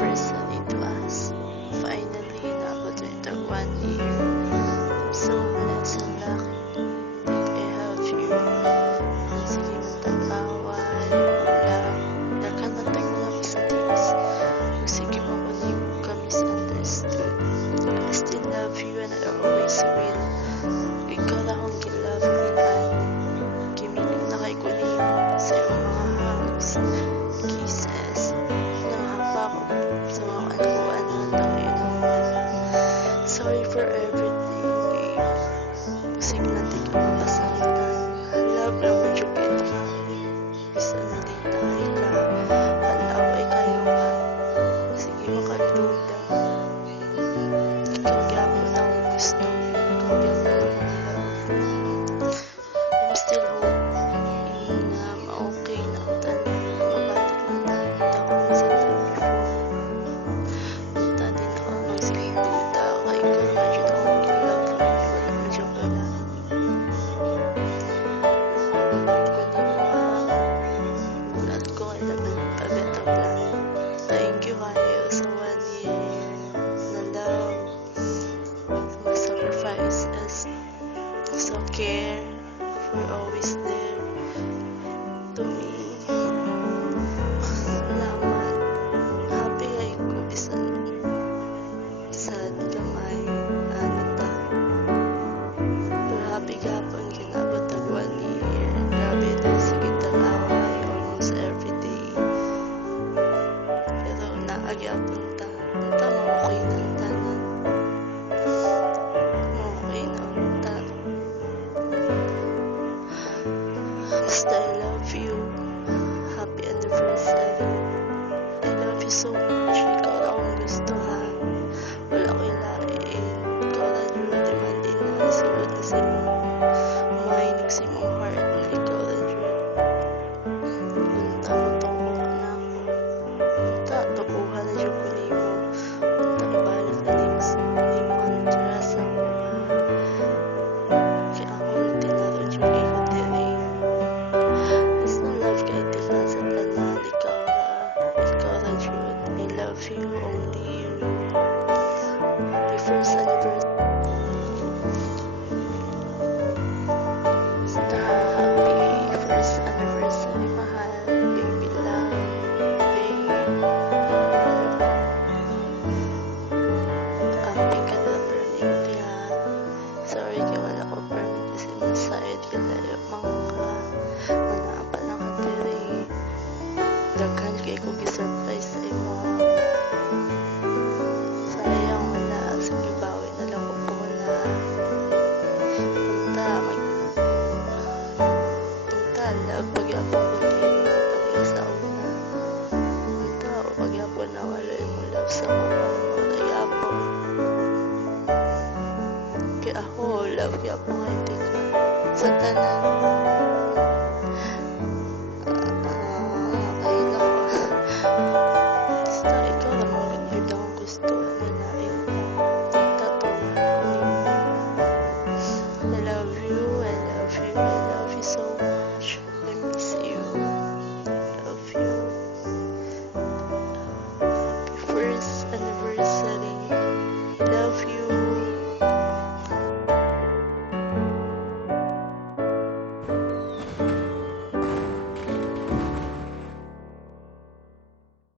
anniversary to us. Finally, naabot na ito 1 year. I'm so blessed and lucky that I have you. Sige man tag-away, ulam, daghan man tayong mga mistakes. Sige mo ko na yung ka-misunderstood. I still love you and I always will. Ikaw na akong gilove nilan. Gimiling na kay kuliho sa iyong mga hugs, kisses. Nangahapa ko sa mga ano-ano ng iyong sorry for everything, babe. Sige natin ka mapasakitan. Love na mo yung kita. Bisa nalita ka. Palaway kayo ka. Sige makaduda. Ikaw gyapon ang gusto. Ikaw gyapon ang love. I'm still hoping na ma-okay na ang tanan. Mabalik na nakita ko sa before. Punta din ako magsilduda. Kaya ikaw na dyan akong gilove. Wala na dyan wala. Ulat ko ay naman pabeto lang. Thank you kayo sa 1 year na love. Sa sacrifices. Sa care. For always there to me. Salamat. Happy ay ko bisan sad gamay anata. Pero happy gapon kinabot ang 1 year. Grabe na sige tag-away almost every day. Pero naagyapon ta. Anta ma-okay na ang tanan. Ma-okay na ang tanan. Basta I love you. Happy anniversary. I love you so much. Ikaw lang akong gustuhan. Wala ko ilain. Ikaw lang yung mati-mati na sulod na sa imong mahinig sa imong heart na ikaw lang yun. Punta mo tukuha na ako. Punta, tukuha na yung kulimo. Punta, ibalik na nimo ang dress ako. Kaya ako na tinaro yung ikot din eh. Mas na love kay tila sa tanan. Ikaw na yun. I love you, only you. Happy first anniversary. Basta happy first anniversary, mahal. Baby love. Babe. Ika na permit ha. Sorry kaya wala ko permit kasi masayad ka layo mga manapa lang ang tiri. Daghan kay ko gi-surprise sa imo. Sayang wala. Sige bawi na lang ko po wala. Punta, love, pagyapon ko din pati sa una. Punta, o pagyapon na wala yung love sa mga yapon. Kaya ako, love yapon kay tika. Sa tanan.